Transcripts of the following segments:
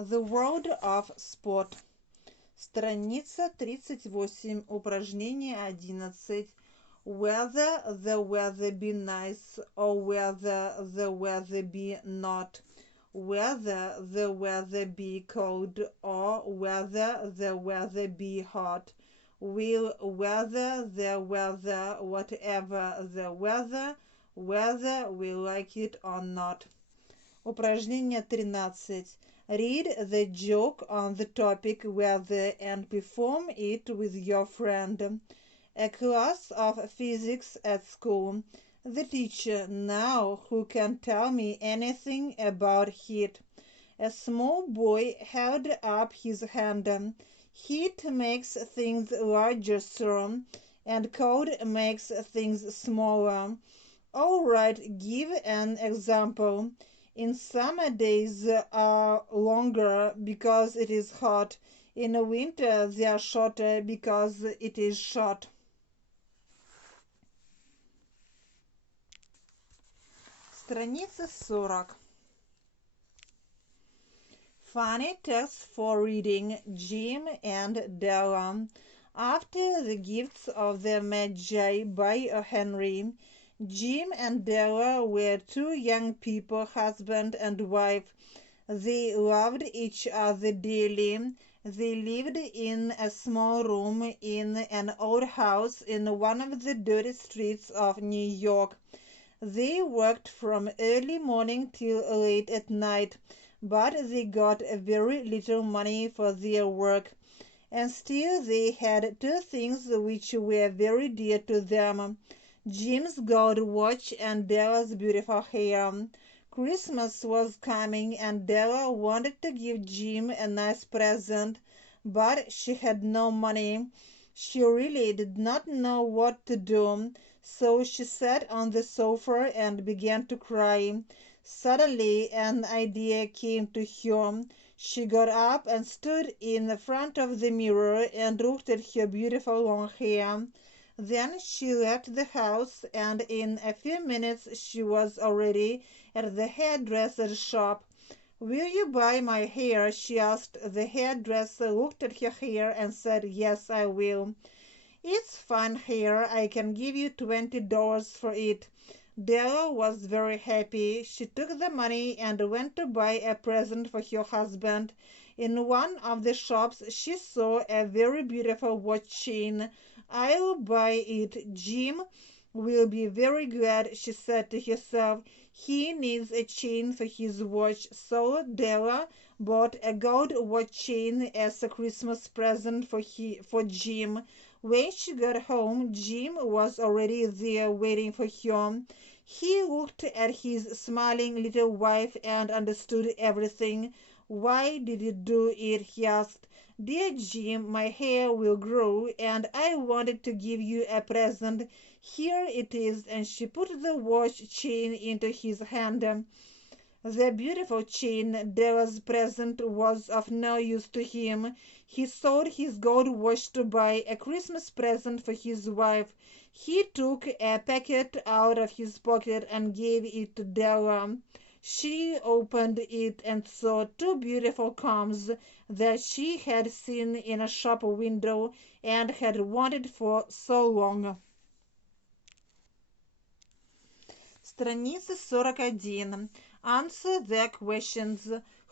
The World of Sport. Страница 38, упражнение 11. Whether the weather be nice or whether the weather be not. Whether the weather be cold or whether the weather be hot. Will whether the weather, whatever the weather, whether we like it or not. Упражнение 13. Read the joke on the topic weather and perform it with your friend. A class of physics at school. The teacher: now who can tell me anything about heat? A small boy held up his hand. Heat makes things larger, sir, and cold makes things smaller. All right, give an example. In summer, days are longer because it is hot. In winter, they are shorter because it is short. Страница 40. Funny text for reading. Jim and Della. After the gifts of the Magi by Henry, Jim and Della were two young people, husband and wife. They loved each other dearly. They lived in a small room in an old house in one of the dirty streets of New York. They worked from early morning till late at night, but they got very little money for their work. And still they had two things which were very dear to them: Jim's gold watch and Della's beautiful hair. Christmas was coming and Della wanted to give Jim a nice present, but she had no money. She really did not know what to do, so she sat on the sofa and began to cry. Suddenly an idea came to her. She got up and stood in front of the mirror and looked at her beautiful long hair. Then she left the house, and in a few minutes she was already at the hairdresser's shop. "Will you buy my hair?" she asked. The hairdresser looked at her hair and said, "Yes, I will." "It's fine hair. I can give you $20 for it." Della was very happy. She took the money and went to buy a present for her husband. In one of the shops she saw a very beautiful watch chain. "I'll buy it. Jim will be very glad," she said to herself. "He needs a chain for his watch." So Della bought a gold watch chain as a Christmas present for Jim. When she got home, Jim was already there waiting for her. He looked at his smiling little wife and understood everything. "Why did you do it?" he asked. "Dear Jim, my hair will grow, and I wanted to give you a present. Here it is," and she put the watch chain into his hand. The beautiful chain, Della's present, was of no use to him. He sold his gold watch to buy a Christmas present for his wife. He took a packet out of his pocket and gave it to Della. She opened it and saw two beautiful combs that she had seen in a shop window and had wanted for so long. Страница 41. Answer the questions.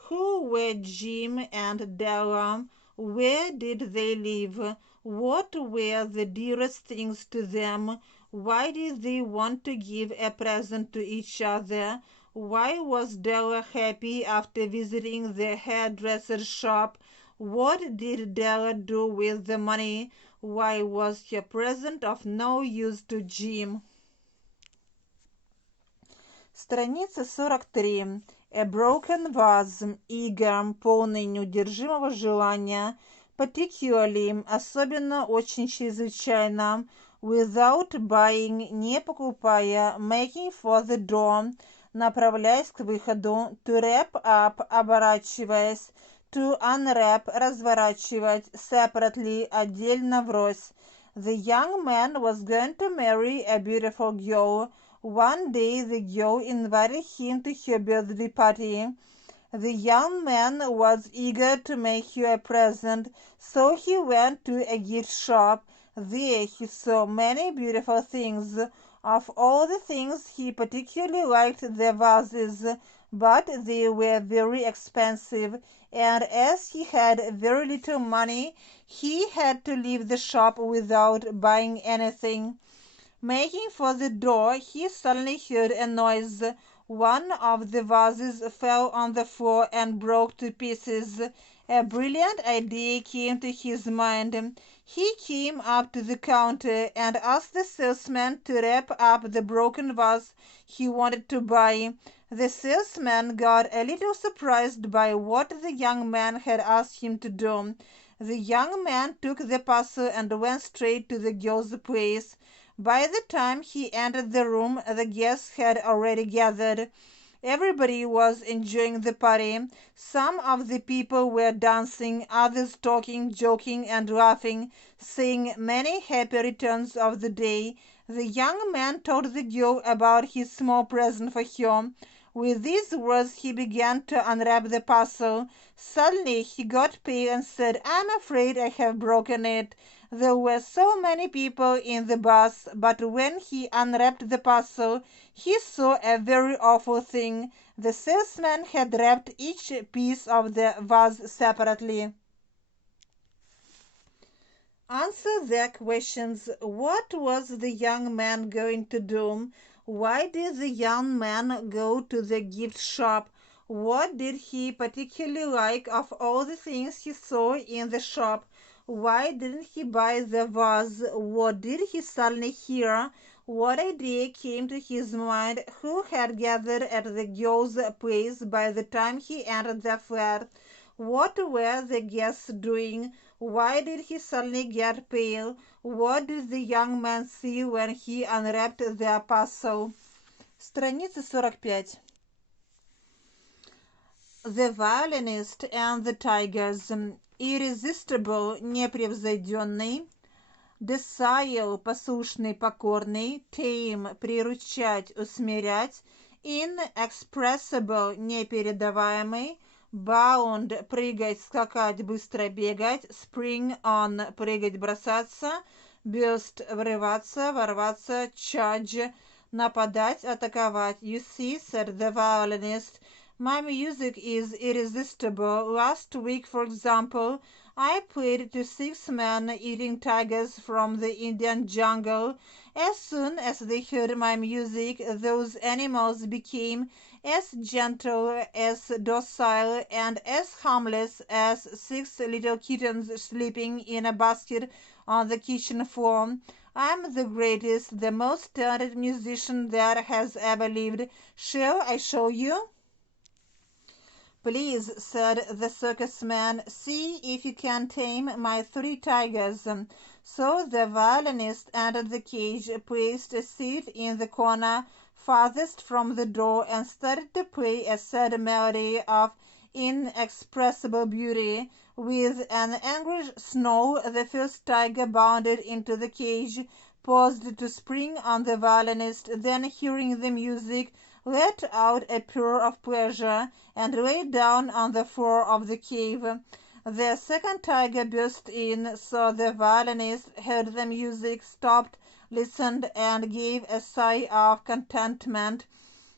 Who were Jim and Della? Where did they live? What were the dearest things to them? Why did they want to give a present to each other? Why was Della happy after visiting the hairdresser's shop? What did Della do with the money? Why was her present of no use to Jim? Страница 43. A broken vase. Игорь, полный неудержимого желания. Particularly, особенно, очень, чрезвычайно. Without buying, не покупая. Making for the door, направляясь к выходу. To wrap up, оборачиваясь. To unwrap, разворачивать. Separately, отдельно, врозь. The young man was going to marry a beautiful girl. One day the girl invited him to her birthday party. The young man was eager to make you a present, so he went to a gift shop. There he saw many beautiful things. Of all the things he particularly liked the vases, but they were very expensive, and as he had very little money, he had to leave the shop without buying anything. Making for the door, he suddenly heard a noise. One of the vases fell on the floor and broke to pieces. A brilliant idea came to his mind. He came up to the counter and asked the salesman to wrap up the broken vase he wanted to buy. The salesman got a little surprised by what the young man had asked him to do. The young man took the parcel and went straight to the girl's place. By the time he entered the room, the guests had already gathered. Everybody was enjoying the party. Some of the people were dancing, others talking, joking, and laughing, saying many happy returns of the day. The young man told the girl about his small present for her. With these words, he began to unwrap the parcel. Suddenly, he got pale and said, "I'm afraid I have broken it." There were so many people in the bus, but when he unwrapped the parcel, he saw a very awful thing. The salesman had wrapped each piece of the vase separately. Answer their questions. What was the young man going to do? Why did the young man go to the gift shop? What did he particularly like of all the things he saw in the shop? Why didn't he buy the vase? What did he suddenly hear? What idea came to his mind? Who had gathered at the girl's place by the time he entered their flat? What were the guests doing? Why did he suddenly get pale? What did the young man see when he unwrapped their parcel? Страница 45. The Violinist and the Tigers. Irresistible, непревзойденный. Docile, послушный, покорный. Tame, приручать, усмирять. Inexpressible, непередаваемый. Bound, прыгать, скакать, быстро бегать. Spring on, прыгать, бросаться. Burst, врываться, ворваться. Charge, нападать, атаковать. You see, said the violinist, my music is irresistible. Last week, for example, I played to 6 men eating tigers from the Indian jungle. As soon as they heard my music, those animals became as gentle, as docile, and as harmless as 6 little kittens sleeping in a basket on the kitchen floor. I'm the greatest, the most talented musician that has ever lived. Shall I show you? Please, said the circus man, see if you can tame my 3 tigers. So the violinist entered the cage, placed a seat in the corner farthest from the door, and started to play a sad melody of inexpressible beauty. With an angry snarl, the first tiger bounded into the cage, paused to spring on the violinist, then, hearing the music, let out a purr of pleasure and lay down on the floor of the cave. The second tiger burst in, saw the violinist, heard the music, stopped, listened, and gave a sigh of contentment.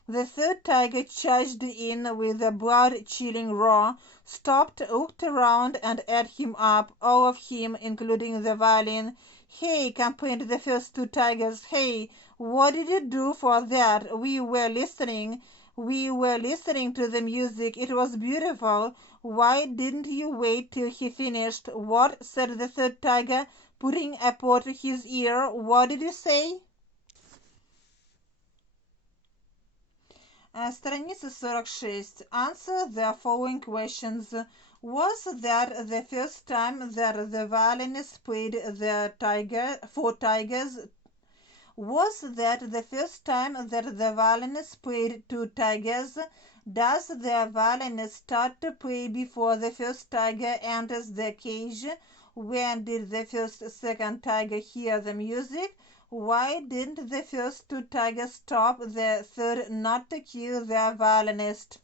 The third tiger charged in with a blood-chilling roar, stopped, looked around, and ate him up, all of him, including the violin. Hey, complained the first 2 tigers, hey, what did you do for that? We were listening to the music. It was beautiful. Why didn't you wait till he finished? What? Said the third tiger, putting a paw to his ear. What did you say? Страница 46. Answer the following questions. Was that the first time that the violinist played the 4 tigers? Was that the first time that the violinist played 2 tigers? Does the violinist start to play before the first tiger enters the cage? When did the second tiger hear the music? Why didn't the first 2 tigers stop the third not to kill the violinist?